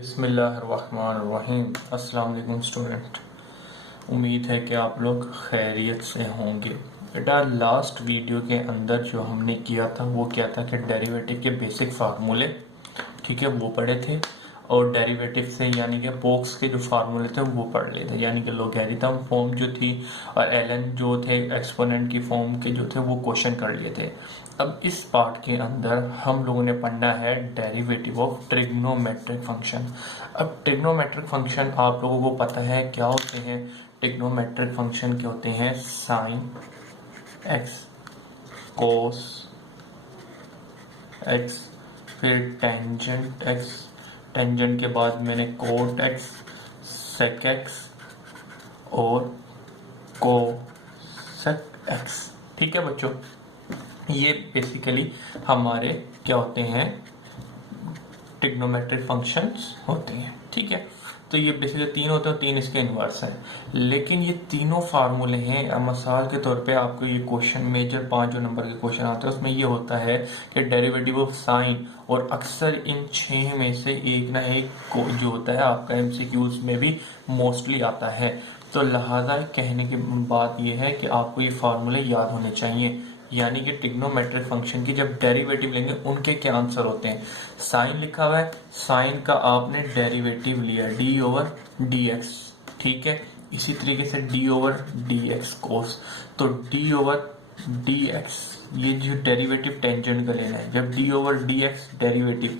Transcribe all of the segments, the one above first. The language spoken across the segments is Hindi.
बिस्मिल्लाहिर्रहमानिर्रहीम। अस्सलाम वालेकुम स्टूडेंट, उम्मीद है कि आप लोग खैरियत से होंगे। बेटा लास्ट वीडियो के अंदर जो हमने किया था वो क्या था कि डेरिवेटिव के बेसिक फार्मूले, ठीक है, वो पढ़े थे और डेरिवेटिव से यानी कि बॉक्स के जो फार्मूले थे वो पढ़ लिए थे, यानी कि लोगैरिथम फॉर्म जो थी और एलन जो थे एक्सपोनेंट की फॉर्म के जो थे वो क्वेश्चन कर लिए थे। अब इस पार्ट के अंदर हम लोगों ने पढ़ना है डेरिवेटिव ऑफ ट्रिग्नोमेट्रिक फंक्शन। अब ट्रिग्नोमेट्रिक फंक्शन आप लोगों को पता है क्या होते हैं। ट्रिग्नोमेट्रिक फंक्शन क्या होते हैं? साइन एक्स, कोस एक्स, फिर टेंजेंट एक्स, टेंजेंट के बाद मैंने कोट एक्स, सेक एक्स और कोसेक एक्स। ठीक है बच्चों, ये बेसिकली हमारे क्या होते हैं? ट्रिग्नोमेट्रिक फंक्शंस होते हैं। ठीक है, तो ये बेसिकली तीन होते हैं, तीन इसके इन्वर्स हैं। लेकिन ये तीनों फार्मूले हैं। मिसाल के तौर पे आपको ये क्वेश्चन मेजर 5 नंबर के क्वेश्चन आते हैं उसमें ये होता है कि डेरिवेटिव ऑफ साइन, और अक्सर इन 6 में से एक ना एक जो होता है आपका एमसीक्यूज में भी मोस्टली आता है। तो लिहाजा कहने की बात यह है कि आपको ये फार्मूले याद होने चाहिए, यानी कि ट्रिग्नोमेट्रिक फंक्शन की जब डेरिवेटिव लेंगे उनके क्या आंसर होते हैं। साइन लिखा हुआ है, साइन का आपने डेरिवेटिव लिया डी ओवर डी एक्स, ठीक है। इसी तरीके से डी ओवर डी एक्स कोस, तो डी ओवर डी एक्स ये जो डेरिवेटिव टेंजेंट का लेना है। जब D over D x derivative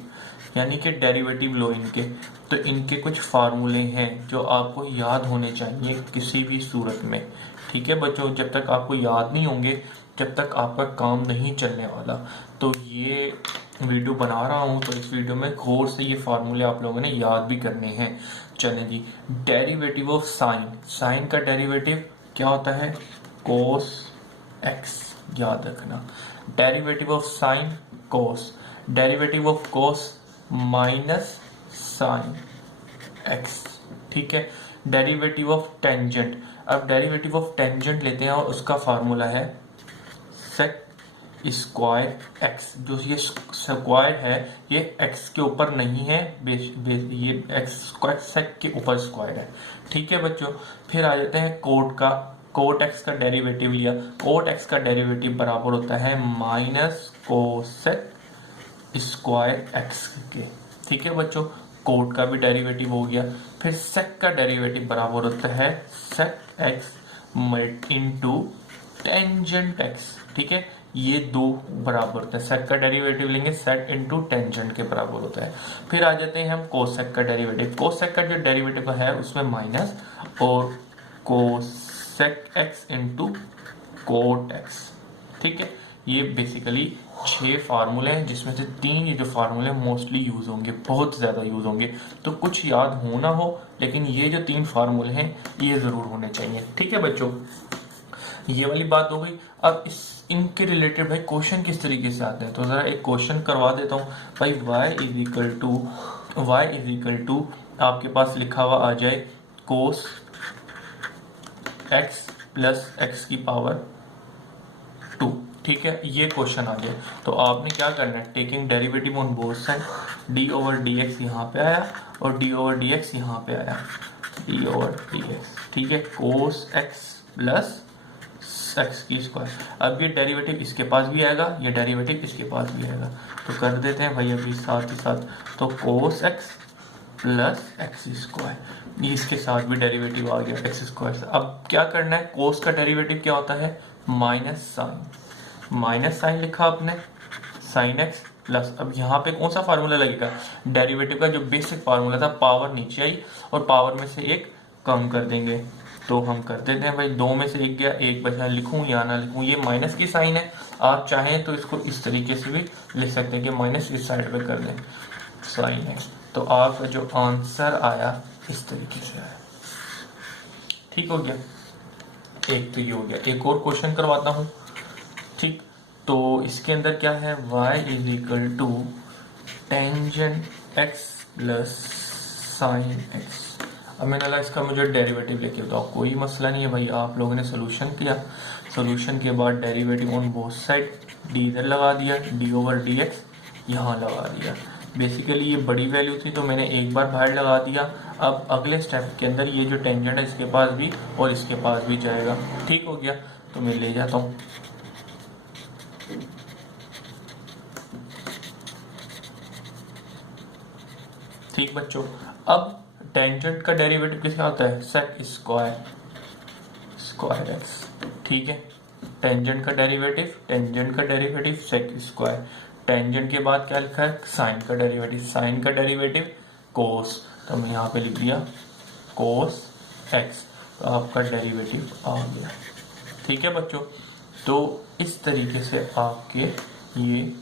यानी कि डेरिवेटिव लो इनके, तो इनके कुछ फार्मूले हैं जो आपको याद होने चाहिए किसी भी सूरत में। ठीक है बच्चों, जब तक आपको याद नहीं होंगे जब तक आपका काम नहीं चलने वाला। तो ये वीडियो बना रहा हूँ तो इस वीडियो में गौर से ये फार्मूले आप लोगों ने याद भी करने हैं। चलें जी, डेरिवेटिव ऑफ साइन, साइन का डेरिवेटिव क्या होता है? कोस एक्स, याद रखना। Derivative of sine cos, derivative of cos minus sine x, ठीक है। डेरिवेटिव ऑफ टेंजेंट, अब डेरिवेटिव ऑफ टेंजेंट लेते हैं और उसका फार्मूला है सेक स्क्वायर एक्स। जो ये स्क्वायर है ये एक्स के ऊपर नहीं है, ये एक्स स्क्वायर सेक के ऊपर स्क्वायर है। ठीक है बच्चों, फिर आ जाते हैं कोट का। कोट एक्स का डेरिवेटिव लिया, कोट एक्स का डेरिवेटिव बराबर होता है माइनस कोसेक स्क्वायर एक्स के। ठीक है बच्चों, कोट का भी डेरिवेटिव हो गया। फिर सेक का डेरिवेटिव बराबर होता है sec x into tangent x. ठीक है, ये दो बराबर होता है। सेक का डेरिवेटिव लेंगे सेक इंटू टेंजेंट के बराबर होता है। फिर आ जाते हैं हम कोसेक का डेरिवेटिव। कोसेक का जो डेरिवेटिव है उसमें माइनस और cosec x into cot x. ठीक है, ये बेसिकली 6 फार्मूले हैं जिसमें से 3 ये जो फार्मूले मोस्टली यूज होंगे, बहुत ज्यादा यूज होंगे। तो कुछ याद हो ना हो लेकिन ये जो 3 फार्मूले हैं ये जरूर होने चाहिए। ठीक है बच्चों, ये वाली बात हो गई। अब इनके रिलेटेड भाई क्वेश्चन किस तरीके से आते हैं तो जरा एक क्वेश्चन करवा देता हूँ भाई। y इज इक्वल टू आपके पास लिखा हुआ आ जाए कोस x प्लस एक्स की पावर 2। ठीक है, ये क्वेश्चन आ गया। तो आपने क्या करना है, taking derivative on both side, D over D X यहाँ पे आया और डी ओवर डी एक्स यहाँ पे आया, डी ओवर डी एक्स। ठीक है, कोस एक्स प्लस एक्स की स्क्वायर। अब ये डेरिवेटिव इसके पास भी आएगा, ये डेरिवेटिव इसके पास भी आएगा, तो कर देते हैं भाई अभी साथ ही साथ। तो cos x plus x square, इसके साथ भी डेरिवेटिव आ गया एक्स स्क्वायर से। अब क्या करना है, कोस का डेरिवेटिव क्या होता है? माइनस साइन, माइनस साइन लिखा आपने साइन एक्स प्लस, अब यहाँ पे कौन सा फार्मूला लगेगा? डेरिवेटिव का जो बेसिक फार्मूला था, पावर नीचे आई और पावर में से एक कम कर देंगे। तो हम कर देते हैं भाई, 2 में से 1 गया, 1 बचा। लिखूं या ना लिखूं, ये माइनस की साइन है। आप चाहें तो इसको इस तरीके से भी लिख सकते हैं कि माइनस इस साइड पे कर दें साइन एक्स। तो आपका जो आंसर आया इस तरीके से आया। ठीक हो गया, एक तो ये हो गया। एक और क्वेश्चन करवाता हूँ। ठीक, तो इसके अंदर क्या है, y is equal to tangent x plus sine x. अब मैंने लगा इसका मुझे डेरिवेटिव लेके बताओ, कोई मसला नहीं है भाई। आप लोगों ने सोल्यूशन किया, सोल्यूशन के बाद derivative on both side, D इधर लगा दिया, डी ओवर डी एक्स यहाँ लगा दिया। बेसिकली ये बड़ी वैल्यू थी तो मैंने एक बार बाहर लगा दिया। अब अगले स्टेप के अंदर ये जो टेंजेंट है इसके पास भी और इसके पास भी जाएगा। ठीक हो गया, तो मैं ले जाता हूँ। ठीक बच्चों, अब टेंजेंट का डेरिवेटिव किसका होता है? Sec square x. ठीक है, टेंजेंट का डेरिवेटिव सेक स्क्वायर। टेंजेंट के बाद क्या लिखा है? साइन का डेरिवेटिव कोस, तो मैं यहाँ पे लिख दिया कोस एक्स, तो आपका डेरिवेटिव आ गया। ठीक है बच्चों, तो इस तरीके से आपके ये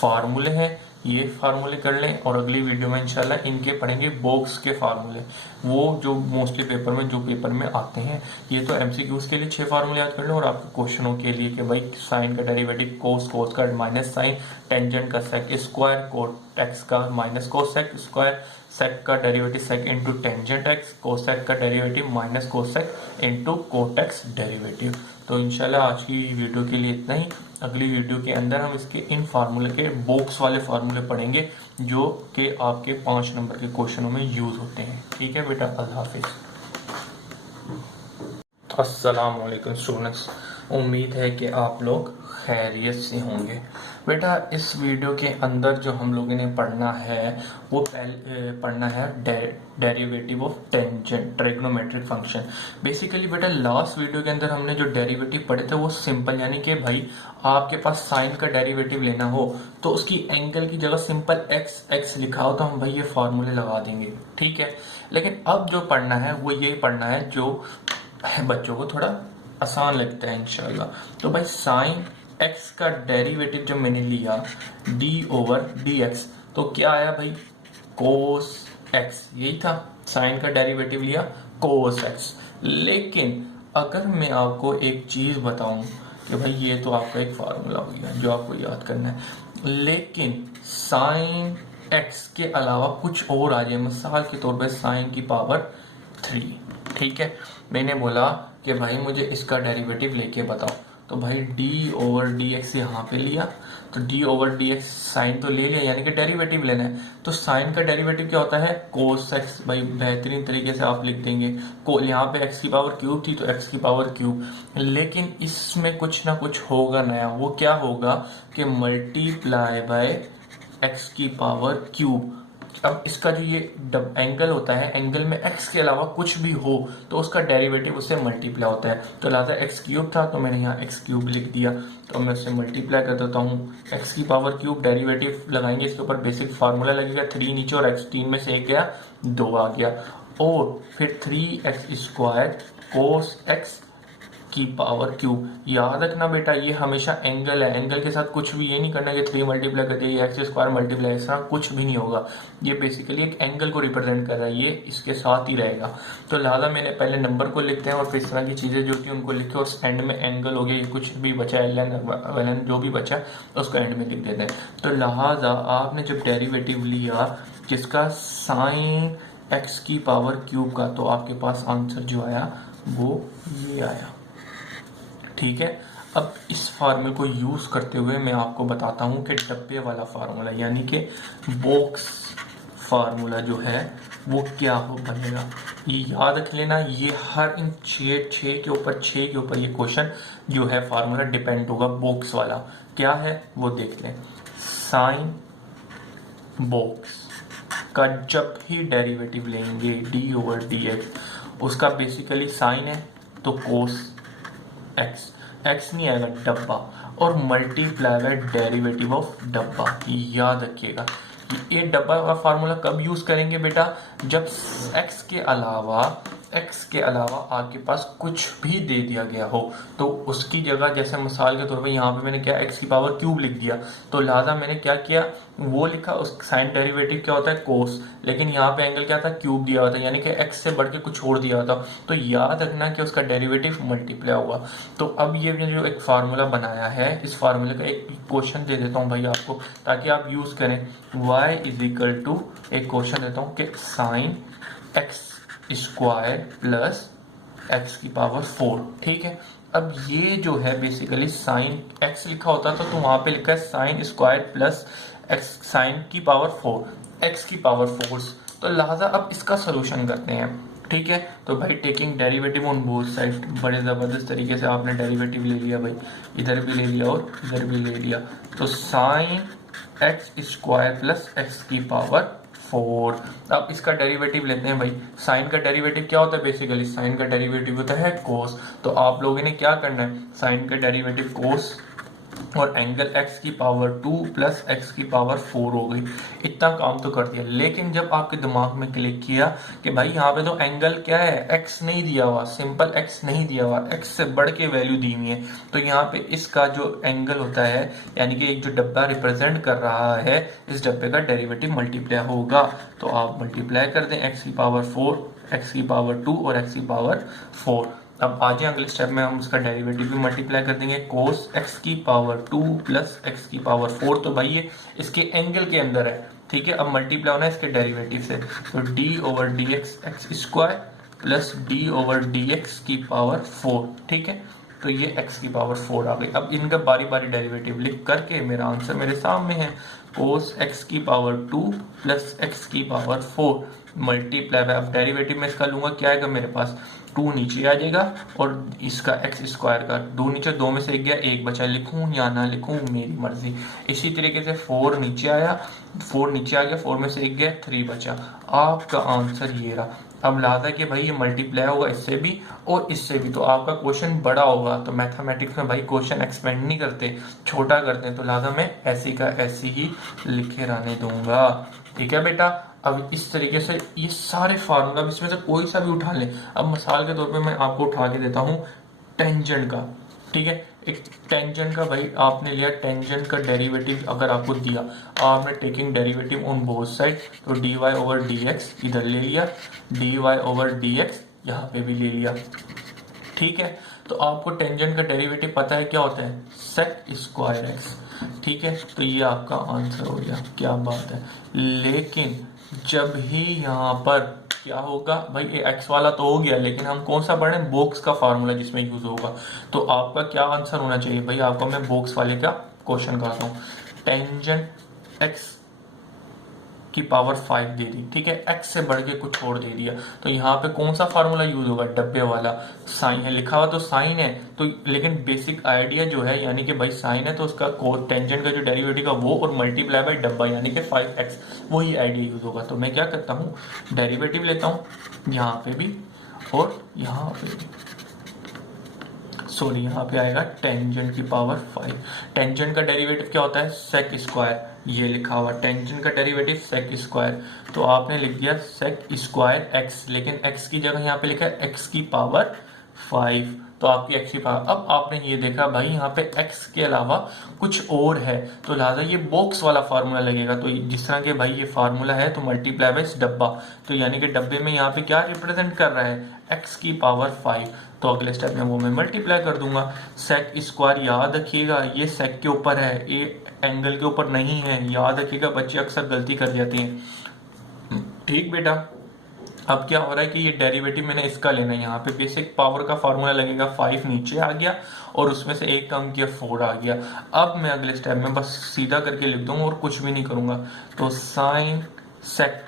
फार्मूले हैं, ये फार्मूले कर लें और अगली वीडियो में इंशाल्लाह इनके पढ़ेंगे बॉक्स के फार्मूले, वो जो मोस्टली पेपर में आते हैं। ये तो एमसीक्यूज के लिए 6 फार्मूले याद कर लें और आपके क्वेश्चनों के लिए कि भाई साइन का डेरिवेटिव कोस का माइनस साइन, टेंजेंट का सेक स्क्वायर, कोट एक्स का माइनस कोसेक स्क्वायर, सेक का derivative sec into tangent X, cosec का derivative minus cosec into cot X derivative. तो इंशाल्लाह आज की वीडियो के लिए इतना ही। अगली वीडियो के अंदर हम इसके इन फार्मूले के बॉक्स वाले फार्मूले पढ़ेंगे जो कि आपके 5 नंबर के क्वेश्चनों में यूज होते हैं। ठीक है बेटा, अल्लाह हाफिज। अस्सलाम वालेकुम स्टूडेंट्स, उम्मीद है कि आप लोग खैरियत से होंगे। बेटा इस वीडियो के अंदर जो हम लोगों ने पढ़ना है वो पढ़ना है derivative of tangent trigonometric function. Basically बेटा लास्ट वीडियो के अंदर हमने जो डेरिवेटिव पढ़े थे वो सिंपल, यानी कि भाई आपके पास साइन का डेरिवेटिव लेना हो तो उसकी एंगल की जगह सिंपल एक्स लिखा हो तो हम भाई ये फॉर्मूले लगा देंगे। ठीक है, लेकिन अब जो पढ़ना है वो यही पढ़ना है जो बच्चों को थोड़ा आसान लगता है इंशाल्लाह। तो भाई साइन एक्स का डेरिवेटिव जब मैंने लिया d/dx तो क्या आया भाई? कोस एक्स, यही था। साइन का डेरिवेटिव लिया कोस एक्स। लेकिन अगर मैं आपको एक चीज बताऊं कि भाई ये तो आपका एक फार्मूला हो गया जो आपको याद करना है, लेकिन साइन एक्स के अलावा कुछ और आ जाए, मिसाल के तौर पे साइन की पावर 3। ठीक है, मैंने बोला कि भाई मुझे इसका डेरिवेटिव लेके बताओ, तो भाई d/dx यहाँ पे लिया, तो d/dx साइन तो ले लिया यानी कि डेरिवेटिव लेना है। तो साइन का डेरिवेटिव क्या होता है? Cos x. भाई बेहतरीन तरीके से आप लिख देंगे को, यहाँ पे x की पावर क्यूब थी तो x की पावर क्यूब, लेकिन इसमें कुछ ना कुछ होगा नया। वो क्या होगा कि मल्टीप्लाई बाय x की पावर क्यूब। अब इसका जो ये एंगल होता है, एंगल में x के अलावा कुछ भी हो तो उसका डेरिवेटिव उससे मल्टीप्लाई होता है। तो लिहाजा x क्यूब था तो मैंने यहाँ x क्यूब लिख दिया, तो मैं उससे मल्टीप्लाई कर देता हूँ। x की पावर क्यूब डेरिवेटिव लगाएंगे, इसके ऊपर बेसिक फार्मूला लगेगा 3 नीचे और x 3 में से 1 गया 2 आ गया, और फिर 3x स्क्वायर कोस x की पावर क्यूब। याद रखना बेटा ये हमेशा एंगल है, एंगल के साथ कुछ भी ये नहीं करना कि 3 मल्टीप्लाई कर दिया एक्स स्क्वायर मल्टीप्लाई, ऐसा कुछ भी नहीं होगा। ये बेसिकली एक एंगल को रिप्रेजेंट कर रहा है, ये इसके साथ ही रहेगा। तो लिहाजा मैंने पहले नंबर को लिखते हैं और फिर इस तरह की चीजें जो थी उनको लिखे और एंड में एंगल हो गया, कुछ भी बचा एल जो भी बचा उसको एंड में लिख देते हैं। तो लिहाजा आपने जब डेरिवेटिव लिया किसका? साइन एक्स की पावर क्यूब का, तो आपके पास आंसर जो आया वो ये आया। ठीक है, अब इस फार्मूले को यूज करते हुए मैं आपको बताता हूं कि डब्बे वाला फार्मूला यानी कि बॉक्स फार्मूला जो है वो क्या हो बनेगा। ये याद रख लेना, ये हर इन 6 के ऊपर ये क्वेश्चन जो है फार्मूला डिपेंड होगा। बॉक्स वाला क्या है वो देख लें। साइन बॉक्स का जब ही डेरिवेटिव लेंगे d/dx, उसका बेसिकली साइन है तो कोस एक्स नहीं आएगा डब्बा, और मल्टीप्लाई बाय डेरिवेटिव ऑफ डब्बा। याद रखिएगा ये डब्बा का फार्मूला कब यूज करेंगे बेटा? जब एक्स के अलावा आपके पास कुछ भी दे दिया गया हो तो उसकी जगह, जैसे मिसाल के तौर पे यहाँ पे मैंने क्या एक्स की पावर क्यूब लिख दिया, तो लिहाजा मैंने क्या किया वो लिखा, उस साइन डेरिवेटिव क्या होता है? कोस, लेकिन यहाँ पे एंगल क्या था? क्यूब दिया हुआ था, यानी कि एक्स से बढ़ के कुछ छोड़ दिया था। तो याद रखना कि उसका डेरिवेटिव मल्टीप्लाई होगा। तो अब ये जो एक फार्मूला बनाया है, इस फार्मूले का एक क्वेश्चन दे देता हूँ भाई आपको ताकि आप यूज करें। y इज टू एक क्वेश्चन देता हूँ कि sine x square plus x की पावर 4। ठीक है, अब ये जो है बेसिकली साइन एक्स लिखा होता था तो वहां पे लिखा है sine square plus x sine की पावर 4 एक्स की पावर 4। तो लिहाजा अब इसका सोल्यूशन करते हैं, ठीक है। तो भाई taking derivative on both side, बड़े ज़बरदस्त तरीके से आपने डेरिवेटिव ले लिया भाई, इधर भी ले लिया और इधर भी ले लिया। तो sine x square plus x की पावर 4। अब इसका डेरिवेटिव लेते हैं भाई। साइन का डेरिवेटिव क्या होता है? बेसिकली साइन का डेरिवेटिव होता है कोस। तो आप लोगों ने क्या करना है, साइन का डेरिवेटिव कोस और एंगल x की पावर 2 प्लस एक्स की पावर 4 हो गई। इतना काम तो कर दिया, लेकिन जब आपके दिमाग में क्लिक किया कि भाई यहाँ पे तो एंगल क्या है, x नहीं दिया हुआ, सिंपल x नहीं दिया हुआ, x से बढ़ के वैल्यू दी हुई है, तो यहाँ पे इसका जो एंगल होता है, यानी कि एक जो डब्बा रिप्रेजेंट कर रहा है, इस डब्बे का डेरिवेटिव मल्टीप्लाई होगा। तो आप मल्टीप्लाई कर दें x की पावर 4, x की पावर 2 और x की पावर 4। अब आ जाए अगले स्टेप में, हम इसका डेरिवेटिव भी मल्टीप्लाई कर देंगे। कोस x की पावर 2 प्लस एक्स की पावर 4, तो भाई ये इसके एंगल के अंदर है, ठीक है। अब मल्टीप्लाई होना है इसके डेरिवेटिव से, तो d over D x x square plus d over D x की पावर 4, ठीक है। तो ये x की पावर 4 आ गई। अब इनका बारी बारी डेरिवेटिव लिख करके मेरा आंसर मेरे सामने है, कोस x की पावर 2 प्लस एक्स की पावर 4 मल्टीप्लाई बाय, अब डेरिवेटिव में इसका लूंगा, क्या आएगा मेरे पास, 2 नीचे आ जाएगा और इसका एक्स स्क्वायर का 2 नीचे, 2 में से एक गया, एक बचा, लिखूं या ना लिखूं मेरी मर्जी। इसी तरीके से 4 नीचे आया, 4 नीचे आ गया, 4 में से एक गया, 3 बचा। आपका आंसर ये रहा। अब लादा कि भाई ये मल्टीप्लाई होगा इससे भी और इससे भी, तो आपका क्वेश्चन बड़ा होगा। तो मैथमेटिक्स में भाई क्वेश्चन एक्सपेंड नहीं करते, छोटा करते हैं, तो लादा मैं ऐसी का ऐसी ही लिखे रहने दूंगा, ठीक है बेटा। अब इस तरीके से ये सारे फार्मूला इसमें से कोई सा भी उठा लें। अब मिसाल के तौर पे मैं आपको उठा के देता हूँ टेंजेंट का, ठीक है। एक टेंजेंट का भाई आपने लिया, टेंजेंट का डेरिवेटिव अगर आपको दिया, आपने taking derivative on both side, तो D Y over D X इधर ले लिया, D Y over D X यहाँ पे भी ले लिया, ठीक है। तो आपको टेंजेंट का डेरिवेटिव पता है क्या होता है, सेक स्क्वायर एक्स, ठीक है। तो ये आपका आंसर हो गया, क्या बात है। लेकिन जब ही यहाँ पर क्या होगा भाई, ये एक्स वाला तो हो गया, लेकिन हम कौन सा पढ़े, बॉक्स का फार्मूला जिसमें यूज होगा। तो आपका क्या आंसर होना चाहिए भाई, आपको मैं बॉक्स वाले का क्वेश्चन करता हूँ। टेंजेंट एक्स की पावर 5 दे दी, ठीक है, x से बढ़ के कुछ और दे दिया, तो यहाँ पे कौन सा फार्मूला यूज होगा, डब्बे वाला। साइन है लिखा हुआ तो साइन है, तो लेकिन बेसिक आइडिया जो है, यानी कि भाई साइन है तो उसका टेंजेंट का जो डेरिवेटिव का वो और मल्टीप्लाई बाय डब्बा यानी कि 5x, वही आइडिया यूज होगा। तो मैं क्या करता हूँ, डेरिवेटिव लेता हूँ यहाँ पे भी और यहाँ पे भी, सॉरी यहाँ पे आएगा टेंजेंट की पावर 5। टेंजेंट का डेरिवेटिव क्या होता है, सेक स्क्वायर, ये लिखा हुआ टेंजेंट का डेरिवेटिव सेक स्क्वायर, तो आपने लिख दिया सेक स्क्वायर एक्स, लेकिन एक्स की जगह यहाँ पे लिखा है एक्स की पावर 5, तो आपकी एक्स की पावर। अब आपने ये देखा भाई यहाँ पे एक्स के अलावा कुछ और है, तो लिहाजा ये बॉक्स वाला फार्मूला लगेगा। तो जिस तरह के भाई ये फार्मूला है, तो मल्टीप्लाई बाय डब्बा, तो यानी कि डब्बे में यहाँ पे क्या रिप्रेजेंट कर रहा है, एक्स की पावर 5, तो अगले स्टेप में वो मैं मल्टीप्लाई कर दूंगा। सेक स्क्वायर याद रखिएगा, ये सेक के ऊपर है, ये एंगल के ऊपर नहीं है, याद रखिएगा, बच्चे अक्सर गलती कर जाते हैं, ठीक बेटा। अब क्या हो रहा है कि ये डेरिवेटिव मैंने इसका लेना है, यहाँ पे बेसिक पावर का फार्मूला लगेगा, 5 नीचे आ गया और उसमें से एक कम किया, 4 आ गया। अब मैं अगले स्टेप में बस सीधा करके लिख दूंगा और कुछ भी नहीं करूंगा, तो साइन सेक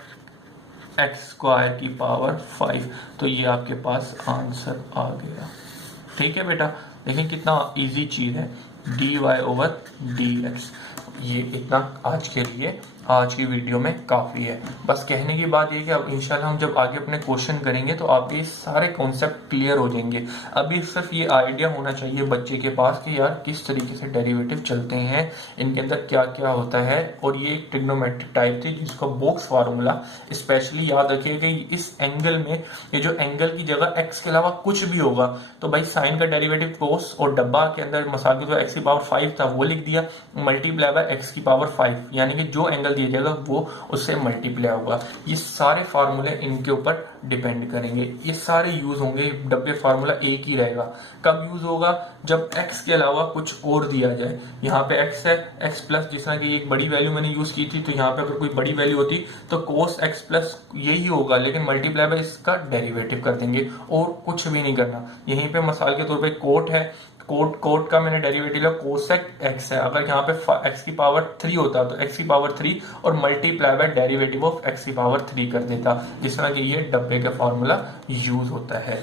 एक्स स्क्वायर की पावर 5, तो ये आपके पास आंसर आ गया, ठीक है बेटा। देखिए कितना इजी चीज है, d Y over D x. ये इतना आज के लिए, आज की वीडियो में काफ़ी है। बस कहने की बात ये कि अब इंशाल्लाह हम जब आगे अपने क्वेश्चन करेंगे तो आपके सारे कॉन्सेप्ट क्लियर हो जाएंगे। अभी सिर्फ ये आइडिया होना चाहिए बच्चे के पास कि यार किस तरीके से डेरिवेटिव चलते हैं, इनके अंदर क्या क्या होता है। और ये एक ट्रिग्नोमेट्रिक टाइप थी जिसका बॉक्स फार्मूला स्पेशली याद रखिएगा, इस एंगल में ये जो एंगल की जगह एक्स के अलावा कुछ भी होगा तो भाई साइन का डेरिवेटिव कोस और डब्बा के अंदर मसाल के जो एक्स की पावर 5 था वो लिख दिया, मल्टीप्लाई बाय एक्स की पावर 5, यानी कि जो एंगल दिया जाएगा वो उससे मल्टीप्लाई होगा। ये सारे फार्मूले इनके ऊपर डिपेंड करेंगे, ये सारे यूज होंगे, डब्बे फार्मूला एक ही रहेगा। कब यूज होगा, जब x के अलावा कुछ और दिया जाए। यहाँ पे x है, x प्लस, जिस तरह की एक बड़ी वैल्यू मैंने यूज की थी, तो यहाँ पे अगर कोई बड़ी वैल्यू होती तो cos x प्लस यही होगा, लेकिन मल्टीप्लाई बाय इसका डेरिवेटिव कर देंगे और कुछ भी नहीं करना। यहीं पे मिसाल के तौर पे कोट है, कोट का मैंने डेरिवेटिव कोसेक एक्स है, अगर यहाँ पे एक्स की पावर 3 होता तो एक्स की पावर 3 और multiply by derivative of x की पावर 3 कर देता, जिस तरह की ये डब्बे का फॉर्मूला यूज होता है।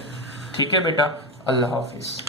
ठीक है बेटा, अल्लाह हाफिज।